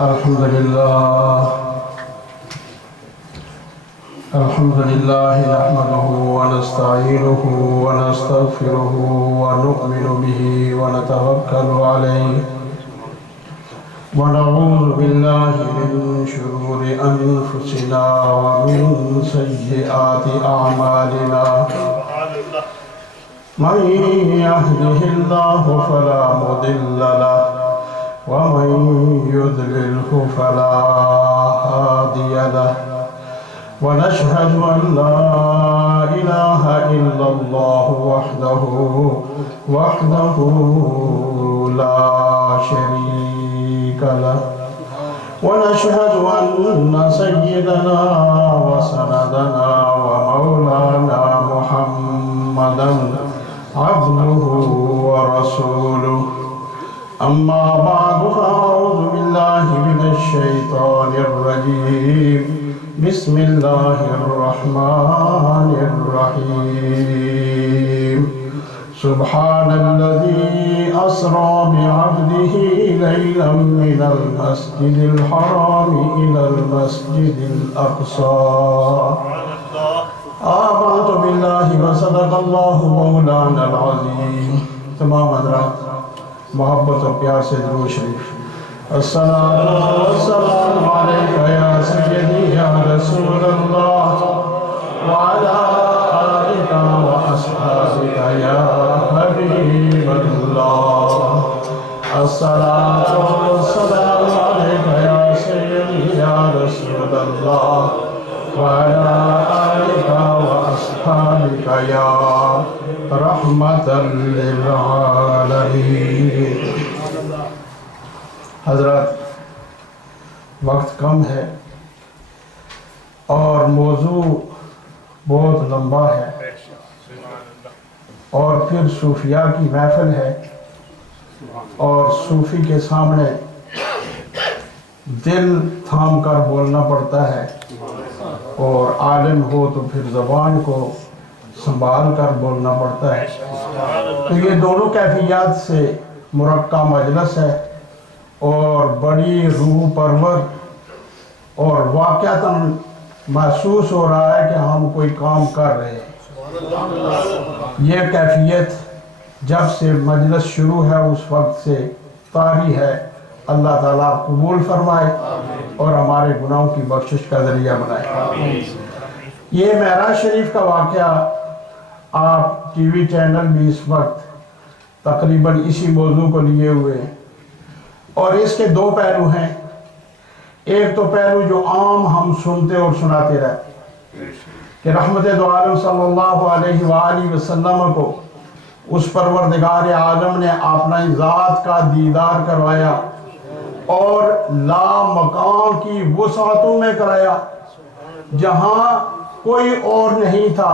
الحمد لله نحمده ونستعينه ونستغفره ونؤمن به ونتوكل عليه ونعوذ بالله من شرور أنفسنا ومن سيئات أعمالنا من يهده الله فلا مضل له ومن يضلله فلا هادي له ونشهد أن لا إله إلا الله وحده لا شريك له ونشهد أن سيدنا وسندنا ومولانا محمدا عبده ورسوله أما بعد فأعوذ بالله من الشيطان الرجيم بسم الله الرحمن الرحيم سبحان الذي أسرى بعبده ليلا من المسجد الحرام إلى المسجد الأقصى آمنت بالله وصدق الله مولانا العظيم. تمام حضرات محبت اور پیار سے درود شریف. السلام والسلام علیکہ یا سیدی یا رسول اللہ وعلا آلکہ واصحابکہ یا حبیب اللہ. السلام والسلام علیکہ یا سیدی یا رسول اللہ وعلا آلکہ واصحابکہ یا رحمت للعالمین. حضرات وقت کم ہے اور موضوع بہت لمبا ہے اور پھر صوفیاء کی محفل ہے اور صوفی کے سامنے دل تھام کر بولنا پڑتا ہے اور عالم ہو تو پھر زبان کو سنبھال کر بولنا پڑتا ہے. تو یہ دونوں کیفیات سے مرکب مجلس ہے اور بڑی روح پرور اور واقعتاً محسوس ہو رہا ہے کہ ہم کوئی کام کر رہے ہیں. یہ کیفیت جب سے مجلس شروع ہے اس وقت سے طاری ہے. اللہ تعالیٰ قبول فرمائے اور ہمارے گناہوں کی بخشش کا ذریعہ بنائے. یہ معراج شریف کا واقعہ آپ ٹی وی چینل بھی اس وقت تقریباً اسی موضوع کو لیے ہوئے ہیں اور اس کے دو پہلو ہیں. ایک تو پہلو جو عام ہم سنتے اور سناتے رہتے کہ رحمت دو عالم صلی اللہ علیہ وآلہ وسلم کو اس پروردگار عالم نے اپنا ذات کا دیدار کروایا اور لا مقام کی وسعتوں میں کرایا جہاں کوئی اور نہیں تھا،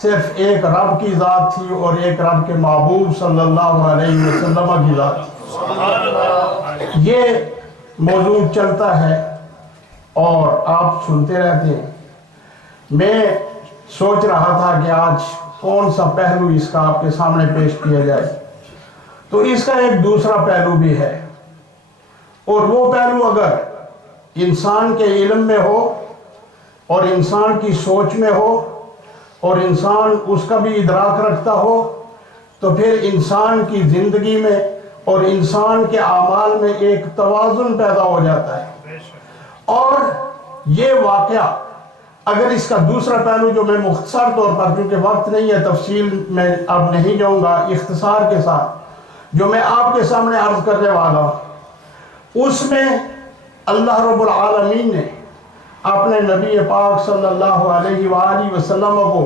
صرف ایک رب کی ذات تھی اور ایک رب کے محبوب صلی اللہ علیہ وسلم کی ذات تھی. یہ موضوع چلتا ہے اور آپ سنتے رہتے ہیں. میں سوچ رہا تھا کہ آج کون سا پہلو اس کا آپ کے سامنے پیش کیا جائے. تو اس کا ایک دوسرا پہلو بھی ہے اور وہ پہلو اگر انسان کے علم میں ہو اور انسان کی سوچ میں ہو اور انسان اس کا بھی ادراک رکھتا ہو تو پھر انسان کی زندگی میں اور انسان کے اعمال میں ایک توازن پیدا ہو جاتا ہے. اور یہ واقعہ اگر اس کا دوسرا پہلو جو میں مختصر طور پر، کیونکہ وقت نہیں ہے تفصیل میں اب نہیں جاؤں گا، اختصار کے ساتھ جو میں آپ کے سامنے عرض کرنے والا ہوں، اس میں اللہ رب العالمین نے اپنے نبی پاک صلی اللہ علیہ وآلہ وسلم کو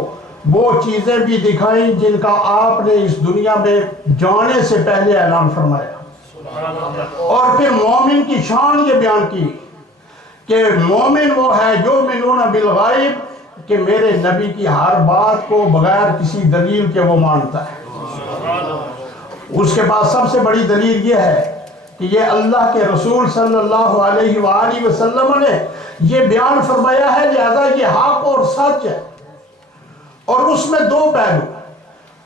وہ چیزیں بھی دکھائیں جن کا آپ نے اس دنیا میں جانے سے پہلے اعلان فرمایا. اور پھر مومن کی شان یہ بیان کی کہ مومن وہ ہے جو یؤمنون بالغیب، کہ میرے نبی کی ہر بات کو بغیر کسی دلیل کے وہ مانتا ہے. اس کے بعد سب سے بڑی دلیل یہ ہے کہ یہ اللہ کے رسول صلی اللہ علیہ وآلہ وسلم نے یہ بیان فرمایا ہے، لہذا یہ حق اور سچ ہے. اور اس میں دو پہلو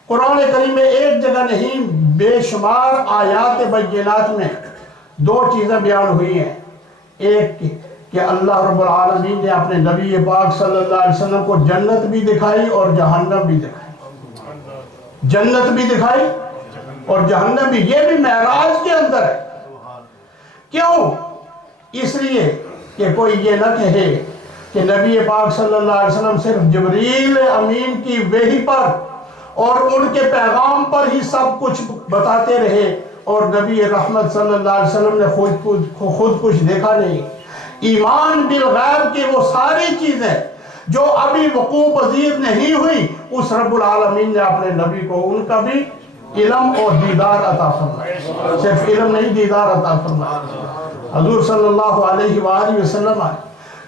قرآن کریم میں ایک جگہ نہیں، بے شمار آیات بینات میں دو چیزیں بیان ہوئی ہیں. ایک کہ اللہ رب العالمین نے اپنے نبی پاک صلی اللہ علیہ وسلم کو جنت بھی دکھائی اور جہنم بھی دکھائی، جنت بھی دکھائی اور جہنم بھی، یہ بھی معراج کے اندر ہے۔ کیوں؟ اس لیے کہ کوئی یہ نہ کہے کہ نبی پاک صلی اللہ علیہ وسلم صرف جبریل امین کی وحی پر اور ان کے پیغام پر ہی سب کچھ بتاتے رہے اور نبی رحمت صلی اللہ علیہ وسلم نے خود کچھ دیکھا نہیں۔ ایمان بالغیب کی وہ ساری چیزیں جو ابھی وقوع پذیر نہیں ہوئی، اس رب العالمین نے اپنے نبی کو ان کا بھی علم اور دیدار عطا فرمایا، صرف علم نہیں دیدار عطا فرمایا۔ حضور صلی اللہ علیہ وآلہ وسلم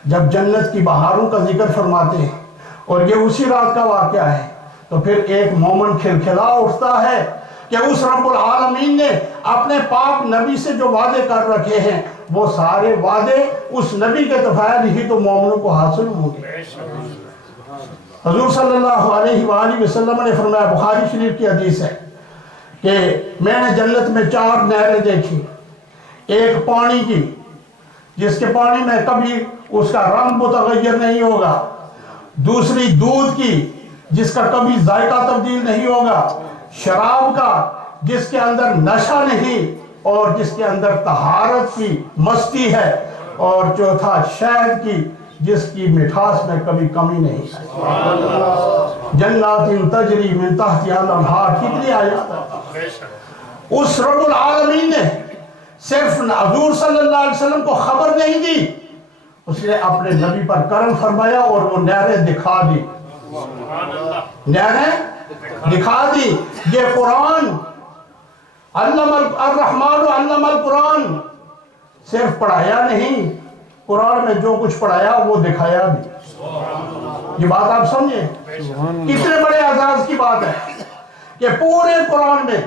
جب جنت کی بہاروں کا ذکر فرماتے ہیں اور یہ اسی رات کا واقعہ ہے، تو پھر ایک مومن کھلکھلا اٹھتا ہے کہ اس رب العالمین نے اپنے پاک نبی سے جو وعدے کر رکھے ہیں وہ سارے وعدے اس نبی کے تفعیل ہی تو مومنوں کو حاصل ہوں گے۔ حضور صلی اللہ علیہ وآلہ وسلم نے فرمایا، بخاری شریف کی حدیث ہے کہ میں نے جنت میں 4 نہریں دیکھی، ایک پانی کی جس کے پانی میں کبھی اس کا رنگ متغیر نہیں ہوگا، دوسری دودھ کی جس کا کبھی ذائقہ تبدیل نہیں ہوگا، شراب کا جس کے اندر نشہ نہیں اور جس کے اندر طہارت کی مستی ہے، اور چوتھا شہد کی جس کی مٹھاس میں کبھی کمی نہیں ہے۔ جنات تجری من تحتہا الانہار، کتنی آیات ہے۔ اس رب العالمین نے صرف حضور صلی اللہ علیہ وسلم کو خبر نہیں دی، اس نے اپنے نبی پر کرم فرمایا اور وہ نہریں دکھا دی، نہریں دکھا دی۔ یہ قرآن علم الرحمن علم القرآن صرف پڑھایا نہیں، قرآن میں جو کچھ پڑھایا وہ دکھایا بھی۔ یہ بات آپ سمجھیں کتنے بڑے اعزاز کی بات ہے کہ پورے قرآن میں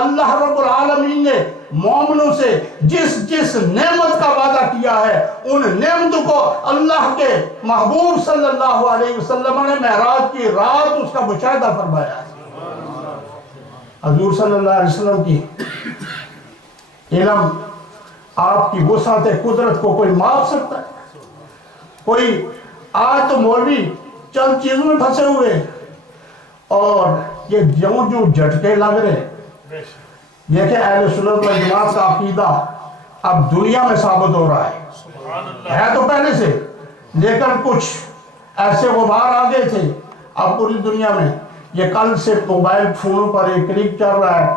اللہ رب العالمین نے مومنوں سے جس نعمت کا وعدہ کیا ہے، ان نعمتوں کو اللہ کے محبوب صلی اللہ علیہ وسلم نے معراج کی رات اس کا مشاہدہ فرمایا ہے۔ حضور صلی اللہ علیہ وسلم کی علم، آپ کی وسعت قدرت کو کوئی ماپ سکتا ہے؟ کوئی آج تو مولوی چند چیزوں میں پھنسے ہوئے اور یہ جو جھٹکے لگ رہے، یہ کہ اہل سنت و جماعت کا عقیدہ اب دنیا میں ثابت ہو رہا ہے تو پہلے سے، لیکن کچھ ایسے غبار آگے تھے اب پوری دنیا میں۔ یہ کل سے موبائل فونوں پر ایک کلک چل رہا ہے،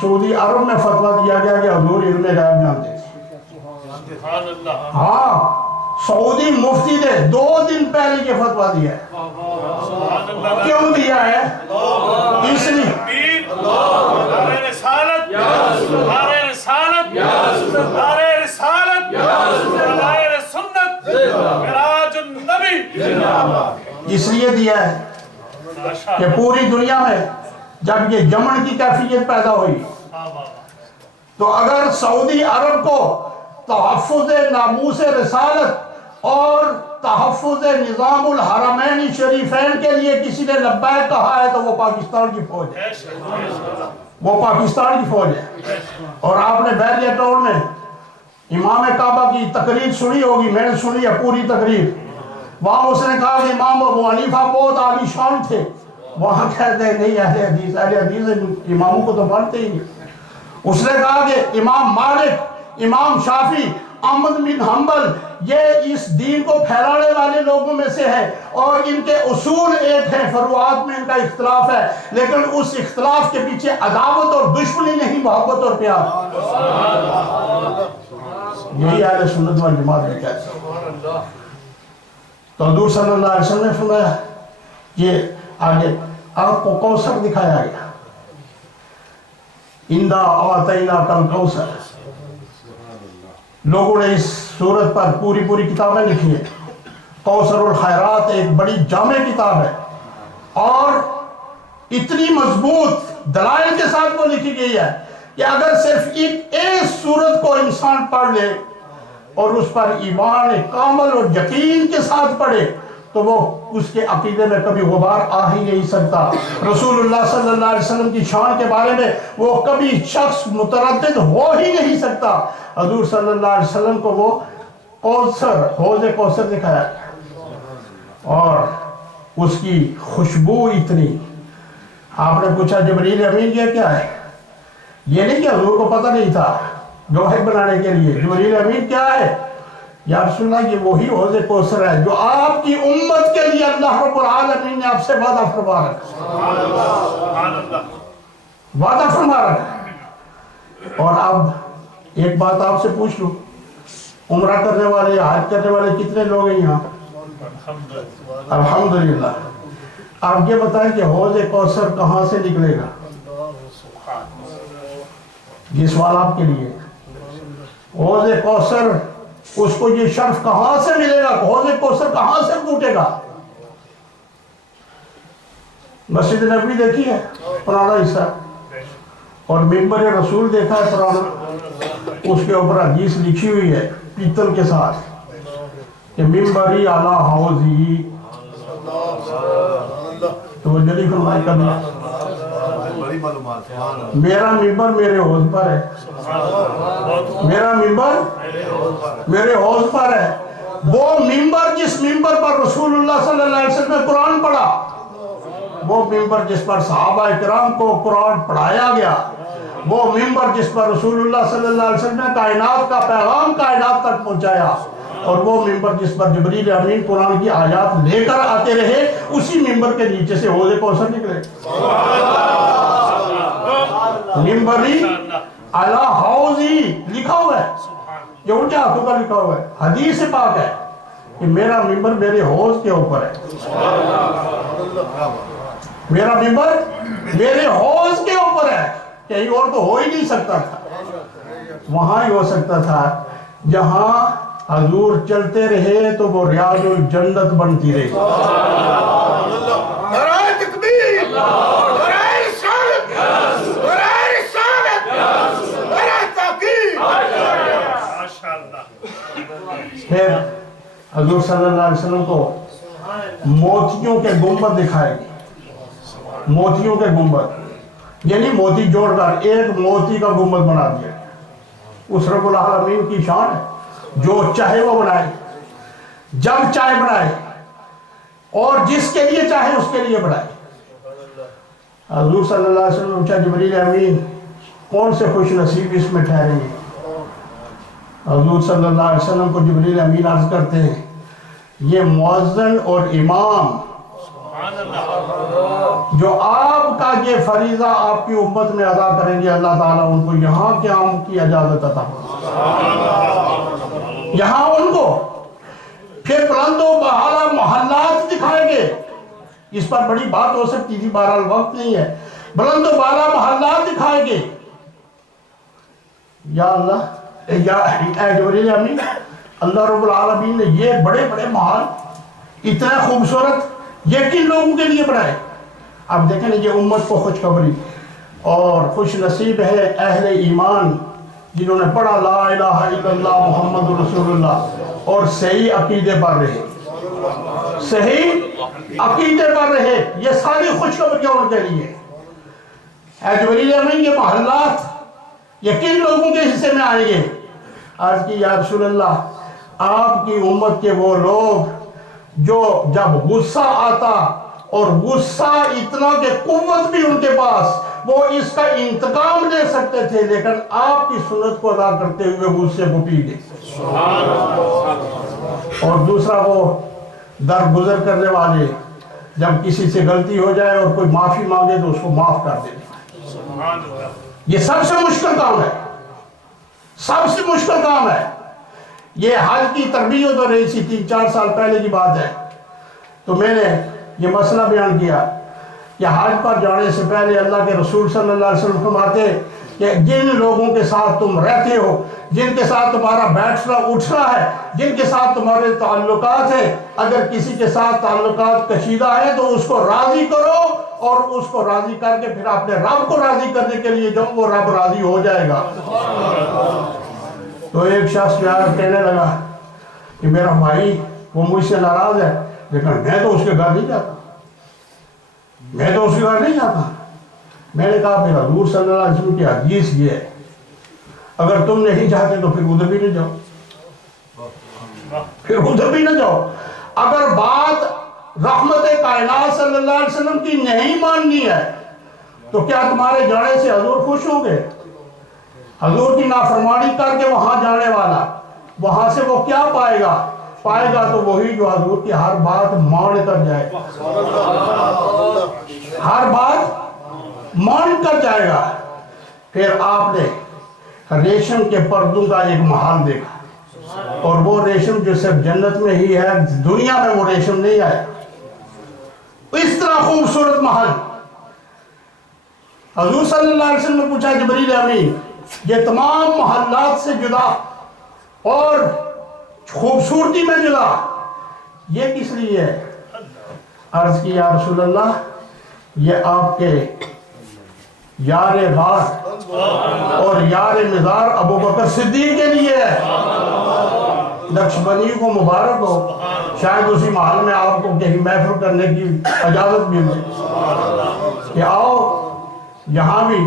سعودی عرب میں فتویٰ دیا گیا کہ حضور علم غیب جانتے تھے۔ ہاں، سعودی مفتی نے 2 دن پہلے یہ فتویٰ دیا ہے۔ کیوں دیا ہے؟ اس لیے اس لیے دیا ہے کہ پوری دنیا میں جب یہ جمن کی کیفیت پیدا ہوئی تو اگر سعودی عرب کو تحفظ ناموس رسالت اور تحفظ نظام الحرمین شریفین کے لیے کسی نے لبیک کہا ہے تو وہ پاکستان کی فوج ہے، وہ پاکستان کی فوج ہے۔ اور آپ نے بیریہ ٹاؤن میں امام کعبہ کی تقریر سنی ہوگی، میں نے سنی ہے پوری تقریر۔ وہاں اس نے کہا کہ امام ابو حنیفہ بہت عالی شان تھے، وہاں کہتے ہیں نہیں اہل حدیث اماموں کو تو مانتے ہی نہیں۔ اس نے کہا کہ امام مالک، امام شافعی، احمد بن حنبل یہ اس دین کو پھیلانے والے لوگوں میں سے ہے اور ان کے اصول ایک ہیں، فروعات میں ان کا اختلاف ہے، لیکن اس اختلاف کے پیچھے عداوت اور دشمنی نہیں، محبت اور پیار۔ یہی اہل سنت والجماعت میں کہتے ہیں۔ تو حضور صلی اللہ علیہ وسلم نے فرمایا، یہ آگے آپ کو کوثر دکھایا گیا، اِنَّا أَعْطَيْنَاكَ الْكَوْثَرَ۔ لوگوں نے اس صورت پر پوری کتابیں لکھی ہیں۔ کوثر الخیرات ایک بڑی جامع کتاب ہے اور اتنی مضبوط دلائل کے ساتھ وہ لکھی گئی ہے کہ اگر صرف ایک صورت کو انسان پڑھ لے اور اس پر ایمان کامل اور یقین کے ساتھ پڑھے تو وہ اس کے عقیدے میں کبھی غبار آ ہی نہیں سکتا۔ رسول اللہ صلی اللہ علیہ وسلم کی شان کے بارے میں وہ کبھی شخص متردد ہو ہی نہیں سکتا۔ حضور صلی اللہ علیہ وسلم کو وہ کوثر، حوض کوثر دکھایا اور اس کی خوشبو اتنی. آپ نے پوچھا جبریل امین یہ کیا ہے؟ یہ نہیں کہ حضور کو پتہ نہیں تھا گواہی بنانے کے لیے. جبریل امین کیا ہے؟ یا رسول اللہ یہ وہی حوض کوثر ہے جو آپ کی امت کے لیے اللہ رب العالمین نے آپ سے وعدہ فرما رکھا، وعدہ فرما رکھا. اور اب ایک بات آپ سے پوچھ لوں، عمرہ کرنے والے، حج کرنے والے کتنے لوگ ہیں یہاں؟ الحمدللہ. آپ یہ بتائیں کہ حوض کوثر کہاں سے نکلے گا؟ یہ سوال آپ کے لیے. حوض کوثر، اس کو یہ شرف کہاں سے ملے گا؟ حوض کوثر کہاں سے پھوٹے گا؟ مسجد نبوی دیکھی ہے پرانا حصہ، اور منبر رسول دیکھا ہے پرانا، اس کے اوپر حدیث لکھی ہوئی ہے پیتل کے ساتھ کہ منبری علی حوضی. تو وہ جلی فرمائی کرنا، میرا منبر میرے حوض پر ہے، میرا منبر میرے حوض پر ہے. وہ منبر جس منبر پر رسول اللہ صلی اللہ علیہ وسلم نے قرآن پڑھا، وہ منبر جس پر صحابہ کرام کو قرآن پڑھایا گیا، وہ منبر جس پر رسول اللہ صلی اللہ علیہ وسلم نے کائنات کا پیغام کائنات تک پہنچایا، اور وہ منبر جس پر جبریل امین قرآن کی آیات لے کر آتے رہے، اسی منبر کے نیچے سے حوض کوثر نکلے. منبری علی حوضی لکھا ہوا ہے، یہ اونچے ہاتھوں کا لکھا ہوا ہے، حدیث پاک ہے کہ میرا منبر میرے حوض کے اوپر ہے. میرا منبر میرے حوض کے اوپر ہے، کہیں اور تو ہو ہی نہیں سکتا تھا. وہاں ہی ہو سکتا تھا جہاں حضور چلتے رہے تو وہ ریاض الجنت بنتی رہی. نعرہ تکبیر، نعرہ رسالت، نعرہ رسالت، نعرہ تحقیق. پھر حضور صلی اللہ علیہ وسلم کو موتیوں کے گنبد دکھائے گی. موتیوں کے گنبد یعنی موتی جوڑ کر ایک موتی کا گنبد بنا دیا. اس رب العالمین کی شان ہے، جو چاہے وہ بنائے، جب چاہے بنائے، اور جس کے لیے چاہے اس کے لیے بنائے. حضور صلی اللہ علیہ وسلم پوچھا جبریل امین کون سے خوش نصیب اس میں ٹھہریں گے؟ حضور صلی اللہ علیہ وسلم کو جبریل امین عرض کرتے ہیں یہ مؤذن اور امام جو آپ کا یہ فریضہ آپ کی امت میں ادا کریں گے، اللہ تعالیٰ ان کو یہاں قیام کی اجازت عطا یہاں ان کو. پھر بلند و بالا محلات دکھائیں گے. اس پر بڑی بات ہو سکتی تھی، بہرحال وقت نہیں ہے. بلند و بالا محلات دکھائیں گے. یا اللہ، اے جبریل امین، اللہ رب العالمین نے یہ بڑے بڑے محل اتنا خوبصورت یہ کن لوگوں کے لیے بنائے؟ اب دیکھیں یہ امت کو خوشخبری، اور خوش نصیب ہے اہل ایمان جنہوں نے پڑھا لا الہ الا اللہ محمد رسول اللہ اور صحیح عقیدے پر رہے، صحیح عقیدے پر رہے. یہ ساری خوشخبریاں ان کے لیے. اے جبریل امین یہ محلات یہ کن لوگوں کے حصے میں آئیں گے؟ عرض کی یا رسول اللہ آپ کی امت کے وہ لوگ جو جب غصہ آتا اور غصہ اتنا کہ قوت بھی ان کے پاس وہ اس کا انتقام لے سکتے تھے، لیکن آپ کی سنت کو ادا کرتے ہوئے غصے کو پی گئے. اور دوسرا وہ درگزر کرنے والے، جب کسی سے غلطی ہو جائے اور کوئی معافی مانگے تو اس کو معاف کر دینا. یہ سب سے مشکل کام ہے، سب سے مشکل کام ہے. یہ حج کی تربیت ہو رہی تھی 3-4 سال پہلے کی بات ہے، تو میں نے یہ مسئلہ بیان کیا کہ حج پر جانے سے پہلے اللہ کے رسول صلی اللہ علیہ وسلم فرماتے کہ جن لوگوں کے ساتھ تم رہتے ہو، جن کے ساتھ تمہارا بیٹھنا اٹھنا ہے، جن کے ساتھ تمہارے تعلقات ہیں، اگر کسی کے ساتھ تعلقات کشیدہ ہے تو اس کو راضی کرو، اور اس کو راضی کر کے پھر اپنے رب کو راضی کرنے کے لیے جب وہ رب راضی ہو جائے گا. تو ایک شخص کہنے لگا کہ میرا بھائی وہ مجھ سے ناراض ہے لیکن میں تو اس کے گھر نہیں جاتا، میں تو اس کے گھر نہیں جاتا. میں نے کہا پھر حضور صلی اللہ علیہ وسلم کی حدیث یہ ہے اگر تم نہیں چاہتے تو پھر ادھر بھی نہیں جاؤ. پھر ادھر بھی نہ جاؤ. اگر بات رحمت کائنات صلی اللہ علیہ وسلم کی نہیں ماننی ہے تو کیا تمہارے جانے سے حضور خوش ہوں گے؟ حضور کی نافرمانی کر کے وہاں جانے والا وہاں سے وہ کیا پائے گا؟ پائے گا تو وہی جو حضور کی ہر بات مان کر جائے گا. ہر بات مان کر جائے گا. پھر آپ نے ریشم کے پردوں کا ایک محل دیکھا اور وہ ریشم جو صرف جنت میں ہی ہے, دنیا میں وہ ریشم نہیں آئے. اس طرح خوبصورت محل. حضور صلی اللہ علیہ وسلم نے پوچھا جبریل امین یہ تمام محلات سے جدا اور خوبصورتی میں جدا یہ کس لیے ہے؟ عرض کی یا رسول اللہ یہ آپ کے یار غار اور یار مزار ابو بکر صدیق کے لیے ہے. نقشبندی کو مبارک ہو, شاید اسی محل میں آپ کو کہیں محفل کرنے کی اجازت بھی ملے کہ آؤ یہاں بھی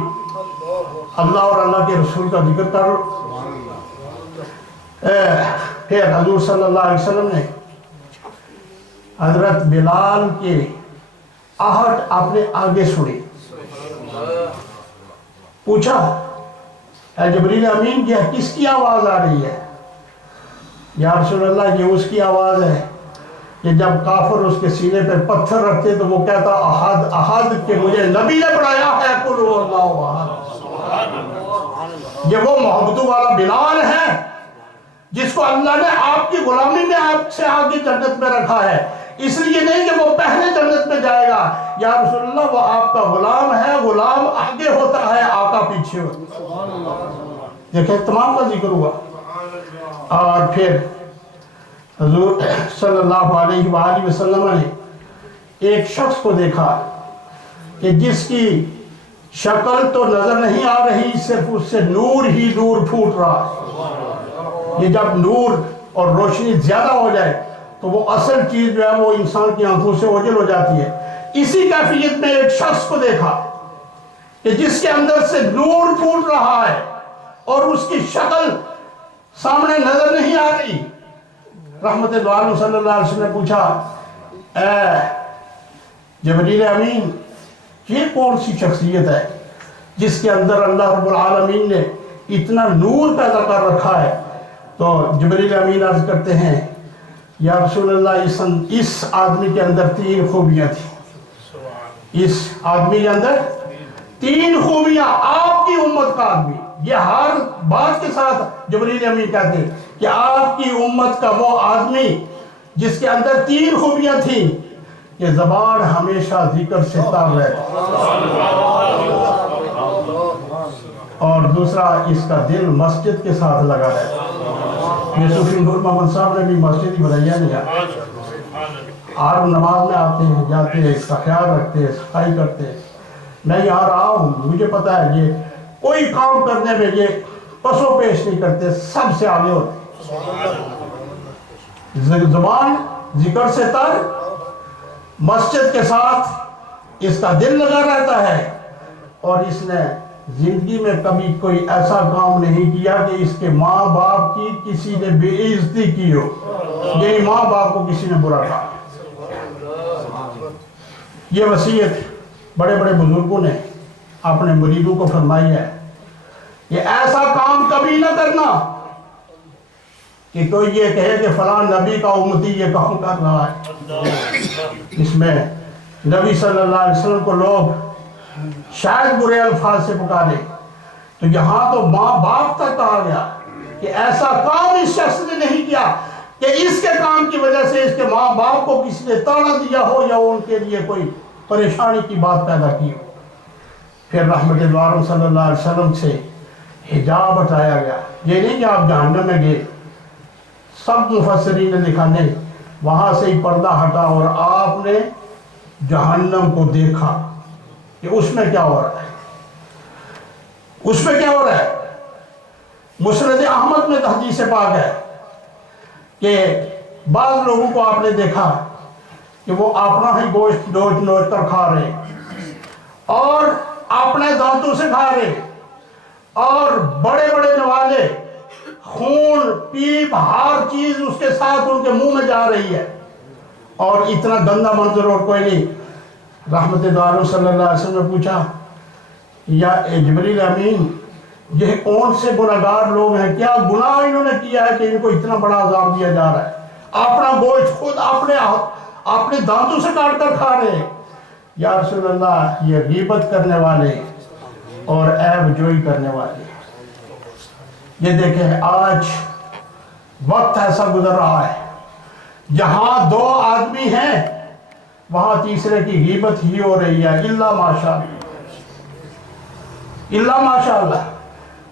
اللہ اور اللہ کے رسول کا ذکر کرو. پھر حضور صلی اللہ علیہ وسلم نے حضرت بلال کے آہٹ اپنے آگے سنی. پوچھا اے جبریل امین یہ کس کی آواز آ رہی ہے؟ یا رسول اللہ یہ اس کی آواز ہے کہ جب کافر اس کے سینے پہ پتھر رکھتے تو وہ کہتا احد احد کہ مجھے نبی نے پڑھایا ہے قل هو اللہ احد. یہ وہ محبتوں والا بلال ہے جس کو اللہ نے آپ کی غلامی میں آپ سے آگے جنت میں رکھا ہے. اس لیے نہیں کہ وہ پہلے جنت میں جائے گا. یا رسول اللہ وہ آپ کا غلام ہے, غلام آگے ہوتا ہے آقا پیچھے ہوتا ہے. دیکھیں تمام کا ذکر ہوا. اور پھر حضور صلی اللہ علیہ وآلہ وسلم نے ایک شخص کو دیکھا کہ جس کی شکل تو نظر نہیں آ رہی, صرف اس سے نور ہی نور پھوٹ رہا ہے. یہ جب نور اور روشنی زیادہ ہو جائے تو وہ اصل چیز جو ہے وہ انسان کی آنکھوں سے اوجھل ہو جاتی ہے. اسی کیفیت میں ایک شخص کو دیکھا کہ جس کے اندر سے نور پھوٹ رہا ہے اور اس کی شکل سامنے نظر نہیں آ رہی. رحمت اللہ صلی اللہ علیہ وسلم نے پوچھا اے جبریل امین یہ کون سی شخصیت ہے جس کے اندر اللہ رب العالمین نے اتنا نور پیدا کر رکھا ہے؟ تو جبریل امین عرض کرتے ہیں یا رسول اللہ اس آدمی کے اندر 3 خوبیاں تھیں. اس آدمی کے اندر 3 خوبیاں. آپ کی امت کا آدمی, یہ ہر بات کے ساتھ جبریل امین کہتے ہیں کہ آپ کی امت کا وہ آدمی جس کے اندر 3 خوبیاں تھیں کہ زبان ہمیشہ ذکر سے تر رہتا اور دوسرا اس کا دل مسجد کے ساتھ لگا رہتا. یہ صوفی نور محمد صاحب نے بھی مسجد ہی بنایا نہیں. آپ نماز میں آتے ہیں, جاتے ہیں, اس کا خیال رکھتے ہیں, صفائی کرتے ہیں. میں یہاں رہا ہوں, مجھے پتا ہے یہ کوئی کام کرنے میں یہ پسو پیش نہیں کرتے, سب سے آگے ہوتے. زبان ذکر سے تر, مسجد کے ساتھ اس کا دل لگا رہتا ہے اور اس نے زندگی میں کبھی کوئی ایسا کام نہیں کیا کہ اس کے ماں باپ کی کسی نے بے عزتی کی ہو, یعنی ماں باپ کو کسی نے برا کہا. یہ وصیت بڑے بڑے بزرگوں نے اپنے مریدوں کو فرمائی ہے کہ ایسا کام کبھی نہ کرنا کہ کوئی یہ کہے کہ فلاں نبی کا امتی یہ کام کر رہا ہے. اس میں نبی صلی اللہ علیہ وسلم کو لوگ شاید برے الفاظ سے پکارے, تو یہاں تو ماں باپ تک کہا گیا کہ ایسا کام اس شخص نے نہیں کیا کہ اس کے کام کی وجہ سے اس کے ماں باپ کو کسی نے تانا دیا ہو یا ان کے لیے کوئی پریشانی کی بات پیدا کی ہو. پھر رحمت اللہ صلی اللہ علیہ وسلم سے حجاب ہٹایا گیا. یہ نہیں کہ آپ جہنم میں گئے, سب مفسرین نے لکھا نہیں, وہاں سے ہی پردہ ہٹا اور آپ نے جہنم کو دیکھا کہ اس میں کیا ہو رہا ہے, اس میں کیا ہو رہا ہے. مسند احمد میں حدیث پاک ہے کہ بعض لوگوں کو آپ نے دیکھا کہ وہ اپنا ہی گوشت نوچ نوچ کر کھا رہے اور اپنے دانتوں سے کھا رہے اور بڑے بڑے نوالے خون پیپ ہر چیز اس کے ساتھ ان کے منہ میں جا رہی ہے، اور اتنا گندا منظر اور کوئی نہیں۔ رحمت دو عالم صلی اللہ علیہ وسلم نے پوچھا یا جبریل امین یہ کون سے گناہگار لوگ ہیں، کیا گناہ انہوں نے کیا ہے کہ ان کو اتنا بڑا عذاب دیا جا رہا ہے، اپنا گوشت خود اپنے دانتوں سے کاٹ کر کھا رہے ہیں؟ یا رسول اللہ یہ غیبت کرنے والے اور عیب جوئی کرنے والے۔ یہ دیکھیں آج وقت ایسا گزر رہا ہے جہاں دو آدمی ہیں وہاں تیسرے کی غیبت ہی ہو رہی ہے، الا ماشاءاللہ۔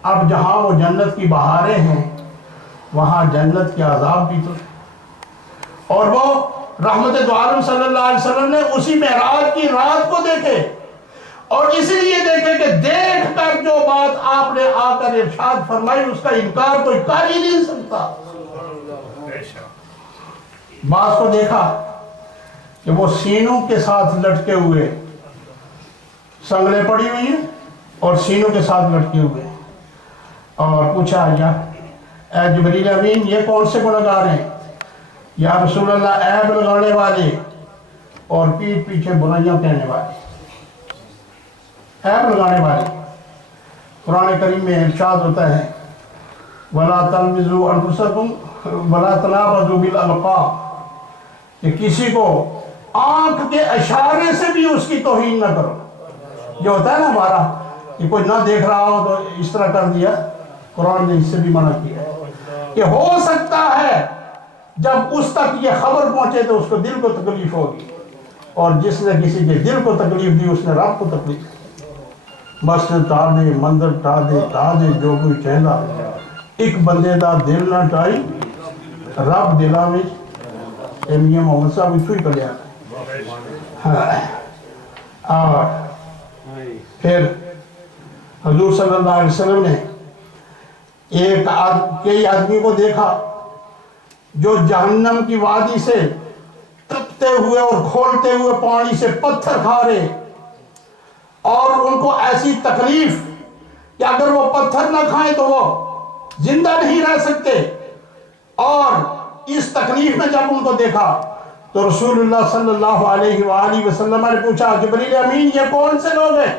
اب جہاں وہ جنت کی بہاریں ہیں وہاں جنت کے عذاب بھی تو، اور وہ رحمت دو عالم صلی اللہ علیہ وسلم نے اسی معراج کی رات کو دیکھے، اور اسی لیے دیکھے کہ دیکھ کر جو بات آپ نے آ کر ارشاد فرمائی اس کا انکار کوئی کر ہی نہیں سکتا۔ بعض کو دیکھا کہ وہ سینوں کے ساتھ لٹکے ہوئے، سنگلیں پڑی ہوئی ہیں اور سینوں کے ساتھ لٹکے ہوئے، اور پوچھا اے جبریل امین یہ کون سے گناہگار ہیں؟ یا رسول اللہ عیب لگانے والے اور پیٹھ پیچھے برائیاں کہنے والے، عیب لگانے والے۔ قرآن کریم میں ارشاد ہوتا ہے وَلَا تَلْمِزُوا أَنفُسَكُمْ وَلَا تَنَابَزُوا بِالْأَلْقَابِ، کہ کسی کو آنکھ کے اشارے سے بھی اس کی توہین نہ کرو۔ یہ ہوتا ہے نا ہمارا کہ کوئی نہ دیکھ رہا ہو تو اس طرح کر دیا، قرآن نے اس سے بھی منع کیا ہے کہ ہو سکتا ہے جب اس تک یہ خبر پہنچے تو اس کو دل کو تکلیف ہوگی، اور جس نے کسی کے دل کو تکلیف دی اس نے رب کو تکلیف دی۔ مسجد ٹا دے، مندر ٹا دے جو کوئی چہلا، ایک بندے دا دل نہ ٹائی رب دلاں وچ۔ میاں محمد صاحب اتو ہی کلیا۔ اور پھر حضور صلی اللہ علیہ وسلم نے کئی آدمی کو دیکھا جو جہنم کی وادی سے تپتے ہوئے اور کھولتے ہوئے پانی سے پتھر کھا رہے، اور ان کو ایسی تکلیف کہ اگر وہ پتھر نہ کھائیں تو وہ زندہ نہیں رہ سکتے، اور اس تکلیف میں جب ان کو دیکھا تو رسول اللہ صلی اللہ علیہ وآلہ وسلم نے پوچھا جبریل امین یہ کون سے لوگ ہیں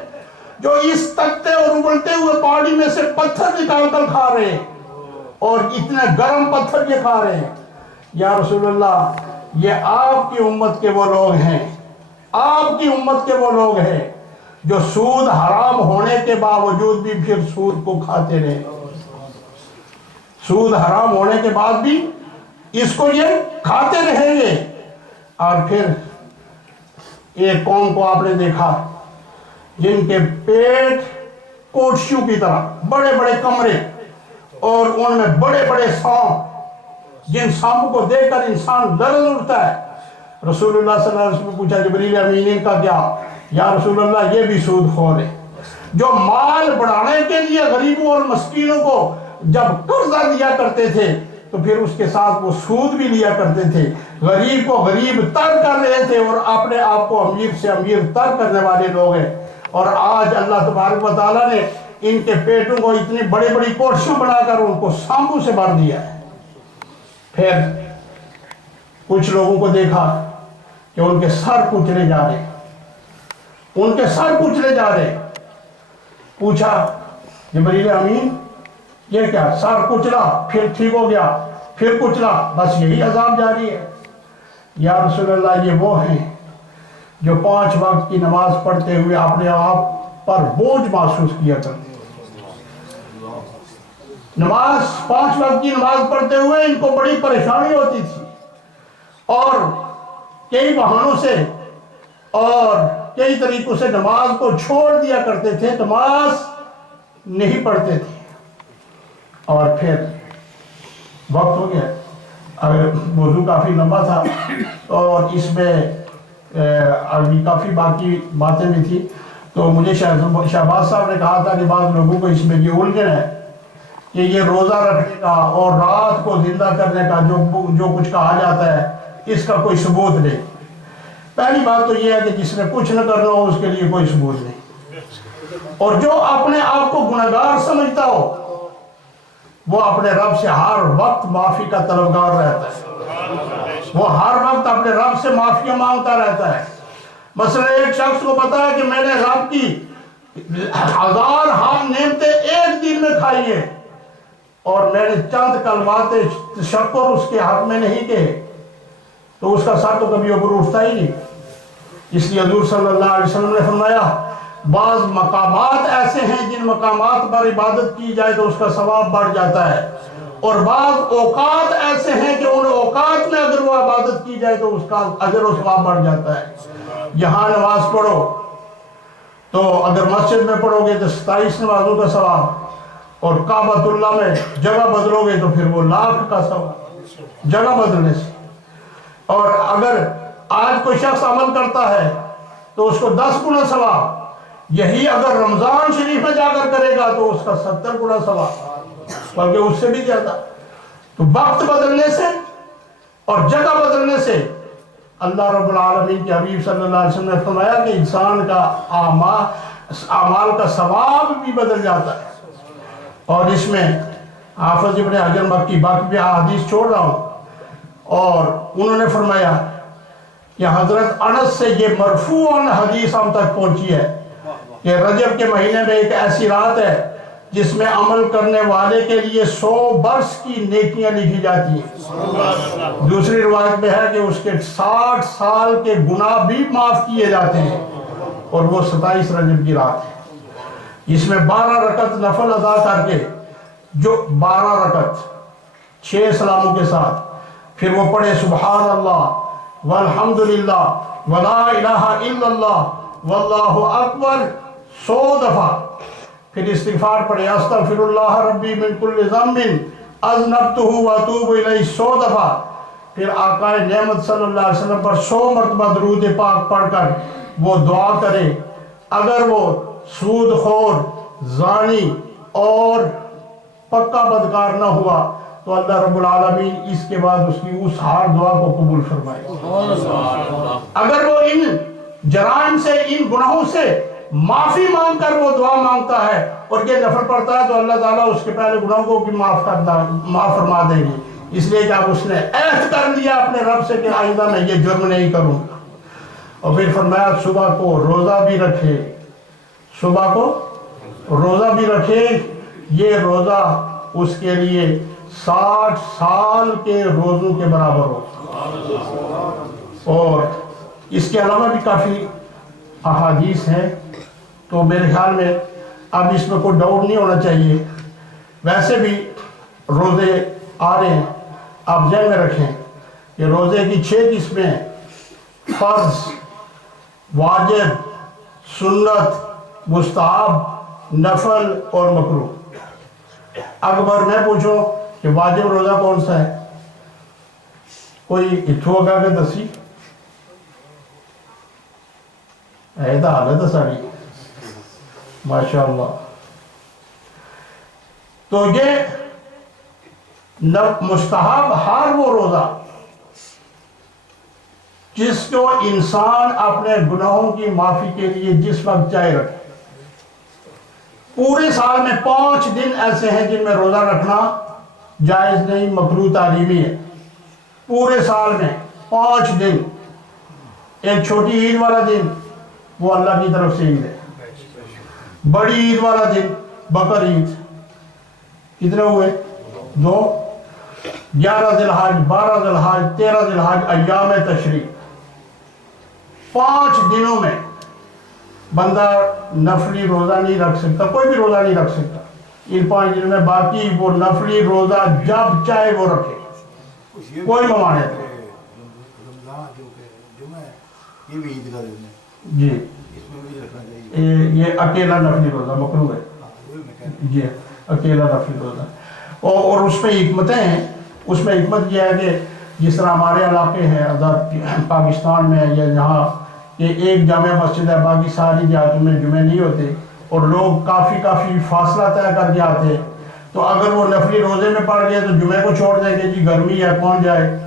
جو اس تپتے اور ابلتے ہوئے پانی میں سے پتھر نکال کر کھا رہے ہیں، اور اتنے گرم پتھر یہ کھا رہے ہیں؟ یا رسول اللہ یہ آپ کی امت کے وہ لوگ ہیں، آپ کی امت کے وہ لوگ ہیں جو سود حرام ہونے کے باوجود بھی پھر سود کو کھاتے رہے، سود حرام ہونے کے بعد بھی اس کو یہ کھاتے رہیں گے۔ اور پھر ایک قوم کو آپ نے دیکھا جن کے پیٹ کوٹشیوں کی طرح بڑے بڑے کمرے، اور ان میں بڑے بڑے سانپ، جن سانپوں کو دیکھ کر انسان لرز اٹھتا ہے۔ رسول اللہ صلی اللہ علیہ وسلم نے پوچھا جبریل امین ان کا کیا؟ یا رسول اللہ یہ بھی سود خور ہے، جو مال بڑھانے کے لیے غریبوں اور مسکینوں کو جب قرضہ دیا کرتے تھے تو پھر اس کے ساتھ وہ سود بھی لیا کرتے تھے، غریب کو غریب تر کر رہے تھے، اور اپنے آپ کو امیر سے امیر تر کرنے والے لوگ ہیں۔ اور آج اللہ تبارک و تعالیٰ نے ان کے پیٹوں کو اتنی بڑی بڑی کوٹشیاں بنا کر ان کو سانپوں سے بھر دیا ہے۔ پھر کچھ لوگوں کو دیکھا کہ ان کے سر کچلے جا رہے، ان کے سر کچلے جا رہے۔ پوچھا جبریل امین یہ کیا؟ سر کچلا پھر ٹھیک ہو گیا، پھر کچلا، بس یہی عذاب جاری ہے؟ یا رسول اللہ یہ وہ ہیں جو 5 وقت کی نماز پڑھتے ہوئے اپنے آپ پر بوجھ محسوس کیا کرتے، 5 وقت کی نماز پڑھتے ہوئے ان کو بڑی پریشانی ہوتی تھی، اور کئی بہانوں سے اور کئی طریقوں سے نماز کو چھوڑ دیا کرتے تھے، نماز نہیں پڑھتے تھے۔ اور پھر وقت ہو گیا، اگر موضوع کافی لمبا تھا اور اس میں ابھی کافی باقی باتیں بھی تھی، تو مجھے شہباز صاحب نے کہا تھا کہ بعض لوگوں کو اس میں یہ الجھن ہے کہ یہ روزہ رکھنے کا اور رات کو زندہ کرنے کا جو کچھ کہا جاتا ہے اس کا کوئی ثبوت نہیں۔ پہلی بات تو یہ ہے کہ جس نے کچھ نہ کرنا ہو اس کے لیے کوئی ثبوت نہیں، اور جو اپنے آپ کو گناہگار سمجھتا ہو وہ اپنے رب سے ہر وقت معافی کا طلبگار رہتا ہے، وہ ہر وقت اپنے رب سے معافی مانگتا رہتا ہے۔ مثلا ایک شخص کو پتا ہے کہ میں نے رب کی 1000 نعمتیں ایک دن میں کھائی ہیں اور میں نے چند کلمات تشکر اس کے حق میں نہیں کہے، تو اس کا سر تو کبھی اوپر اٹھتا ہی نہیں۔ اس لیے حضور صلی اللہ علیہ وسلم نے فرمایا بعض مقامات ایسے ہیں جن مقامات پر عبادت کی جائے تو اس کا ثواب بڑھ جاتا ہے، اور بعض اوقات ایسے ہیں کہ ان اوقات میں اگر وہ عبادت کی جائے تو اس کا اجر و ثواب بڑھ جاتا ہے۔ یہاں نماز پڑھو تو اگر مسجد میں پڑھو گے تو 27 نمازوں کا ثواب، اور کعبۃ اللہ میں جگہ بدلو گے تو پھر وہ 1,00,000 کا ثواب جگہ بدلنے سے۔ اور اگر آج کوئی شخص عمل کرتا ہے تو اس کو 10 گنا ثواب، یہی اگر رمضان شریف میں جا کر کرے گا تو اس کا 70 گنا ثواب، بلکہ اس سے بھی زیادہ۔ تو وقت بدلنے سے اور جگہ بدلنے سے اللہ رب العالمین کے حبیب صلی اللہ علیہ وسلم نے فرمایا کہ انسان کا اعمال کا ثواب بھی بدل جاتا ہے۔ اور اس میں حافظ ابن حجر مکی باقی بھی حدیث چھوڑ رہا ہوں، اور انہوں نے فرمایا کہ حضرت انس سے یہ مرفوعاً حدیث ہم تک پہنچی ہے کہ رجب کے مہینے میں ایک ایسی رات ہے جس میں عمل کرنے والے کے لیے 100 برس کی نیکیاں لکھی جاتی ہیں۔ دوسری روایت میں ہے کہ اس کے 60 سال کے گناہ بھی معاف کیے جاتے ہیں، اور وہ 27 رجب کی رات ہے۔ اس میں 12 رکعت نفل ادا کر کے، جو 12 رکعت 6 سلاموں کے ساتھ، پھر وہ پڑھے سبحان اللہ والحمدللہ ولا الہ الا اللہ واللہ اکبر 100 دفعہ، پھر استغفار پڑھے استغفر اللہ ربی من کل ذنب اذنبتہ واتوب الیہ 100 دفعہ، پھر آقا نعمت صلی اللہ علیہ وسلم پر 100 مرتبہ درود پاک پڑھ کر وہ دعا کرے۔ اگر وہ سود خور، زانی اور پکا بدکار نہ ہوا تو اللہ رب العالمین اس کے بعد اس کی اس ہر دعا کو قبول فرمائے۔ اگر وہ ان جرائم سے، ان گناہوں سے معافی مانگ کر وہ دعا مانگتا ہے اور یہ نفل پڑتا ہے تو اللہ تعالیٰ اس کے پہلے گناہوں کو بھی معاف فرما دیں گے، اس لیے کہ اب اس نے عہد کر لیا اپنے رب سے کہ آئندہ میں یہ جرم نہیں کروں گا۔ اور پھر فرمایا صبح کو روزہ بھی رکھے، صبح کو روزہ بھی رکھے، یہ روزہ اس کے لیے 60 سال کے روزوں کے برابر ہو۔ اور اس کے علاوہ بھی کافی احادیث ہیں، تو میرے خیال میں اب اس میں کوئی ڈاؤٹ نہیں ہونا چاہیے۔ ویسے بھی روزے آ رہے ہیں، آپ ذہن میں رکھیں کہ روزے کی 6 قسمیں: فرض، واجب، سنت، مستحب، نفل اور مکروہ۔ اگر میں پوچھوں کہ واجب روزہ کون سا ہے، کوئی اتھو ہوگا کہ دسی ایدہ حالت ہے ساری ماشاءاللہ۔ تو یہ مستحب ہر وہ روزہ جس کو انسان اپنے گناہوں کی معافی کے لیے جس وقت چاہے رکھے۔ پورے سال میں 5 دن ایسے ہیں جن میں روزہ رکھنا جائز نہیں، مکروہ تحریمی ہے۔ پورے سال میں 5 دن، ایک چھوٹی عید والا دن وہ اللہ کی طرف سے عید ہے، بڑی عید والا دن بقر عید، کتنے ہوئے؟ 2، 11 ذی الحج، 12 ذی الحج، 13 ذی الحج، ایام تشریق۔ 5 دنوں میں بندہ نفلی روزہ نہیں رکھ سکتا، کوئی بھی روزہ نہیں رکھ سکتا ان 5 دنوں میں۔ باقی وہ نفلی روزہ جب چاہے وہ رکھے، کوئی ممانعت نہیں۔ یہ بھی عید کا دن ہے جی، اس میں بھی رکھنا چاہیے۔ یہ اکیلا نفلی روزہ مکروہ ہے جی، اکیلا نفلی روزہ۔ اور اس میں حکمتیں ہیں، اس میں حکمت یہ ہے کہ جس طرح ہمارے علاقے ہیں آزاد پاکستان میں یا جہاں کہ ایک جامع مسجد ہے، باقی ساری دیہاتوں میں جمعے نہیں ہوتے اور لوگ کافی فاصلہ طے کر کے آتے، تو اگر وہ نفلی روزے میں پڑ گئے تو جمعے کو چھوڑ دیں گے، جی گرمی ہے کون جائے،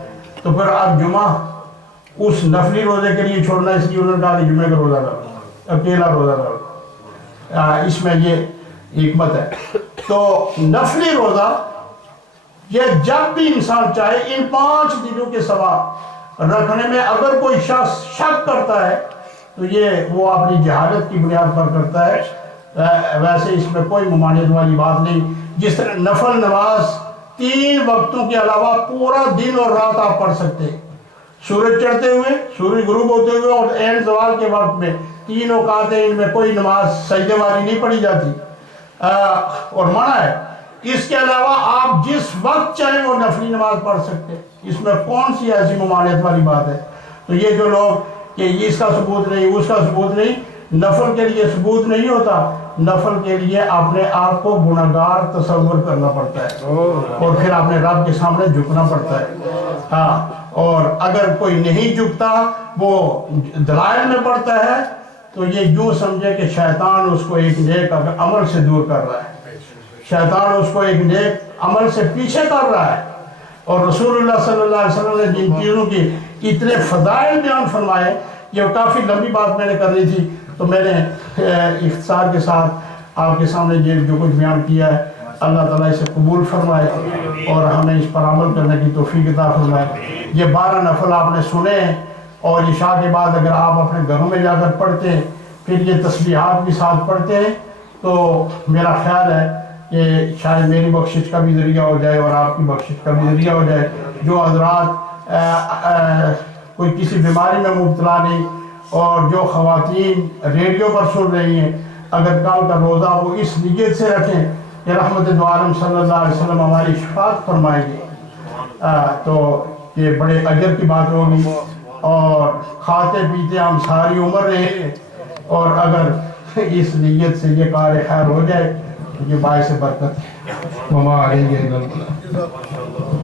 تو پھر اب جمعہ اس نفلی روزے کے لیے چھوڑنا، اس لیے انہوں نے کہا کہ جمعے کا روزہ کرو، اکیلا روزہ کرو۔ اس میں یہ حکمت ہے۔ تو نفلی روزہ یہ جب بھی انسان چاہے ان 5 دنوں کے سوا رکھنے میں اگر کوئی شخص شک کرتا ہے تو یہ وہ اپنی جہالت کی بنیاد پر کرتا ہے. ویسے اس میں کوئی ممانعت والی بات نہیں. جس طرح نفل نماز 3 وقتوں کے علاوہ پورا دن اور رات آپ پڑھ سکتے ہیں. سورج چڑھتے ہوئے، سورج غروب ہوتے ہوئے اور عین زوال کے وقت میں 3 اوقات ہیں، ان میں کوئی نماز سجدے والی نہیں پڑھی جاتی اور منع ہے. اس کے علاوہ آپ جس وقت چاہیں وہ نفلی نماز پڑھ سکتے ہیں. اس میں کون سی ایسی ممانعت والی بات ہے؟ تو یہ جو لوگ کہ اس کا ثبوت نہیں، اس کا ثبوت نہیں، نفل کے لیے ثبوت نہیں ہوتا. نفل کے لیے اپنے آپ کو گناہگار تصور کرنا پڑتا ہے اور پھر اپنے رب کے سامنے جھکنا پڑتا ہے. ہاں، اور اگر کوئی نہیں جھکتا، وہ دلائل میں پڑتا ہے، تو یہ یوں سمجھے کہ شیطان اس کو ایک نیک عمل سے دور کر رہا ہے، شیطان اس کو ایک نیک عمل سے پیچھے کر رہا ہے. اور رسول اللہ صلی اللہ علیہ وسلم نے جن چیزوں کی اتنے فضائل بیان فرمائے، یہ کافی لمبی بات میں نے کرنی تھی تو میں نے اختصار کے ساتھ آپ کے سامنے جو کچھ بیان کیا ہے، اللہ تعالیٰ اسے قبول فرمائے اور ہمیں اس پر عمل کرنے کی توفیق عطا فرمائے. یہ 12 نفل آپ نے سنے ہیں اور عشاء کے بعد اگر آپ اپنے گھروں میں جا کر پڑھتے ہیں، پھر یہ تسبیحات بھی ساتھ پڑھتے ہیں، تو میرا خیال ہے کہ شاید میری بخشش کا بھی ذریعہ ہو جائے اور آپ کی بخشش کا بھی ذریعہ ہو جائے. جو حضرات کوئی کسی بیماری میں مبتلا نہیں اور جو خواتین ریڈیو پر سن رہی ہیں، اگر کل کا روزہ وہ اس نیت سے رکھیں کہ رحمت دو عالم صلی اللہ علیہ وسلم ہماری شفاعت فرمائیں گے، تو یہ بڑے اجر کی بات ہوگی. اور کھاتے پیتے ہم ساری عمر رہیں گے، اور اگر اس نیت سے یہ کار خیر ہو جائے تو یہ باعث برکت ہے. وما علیہ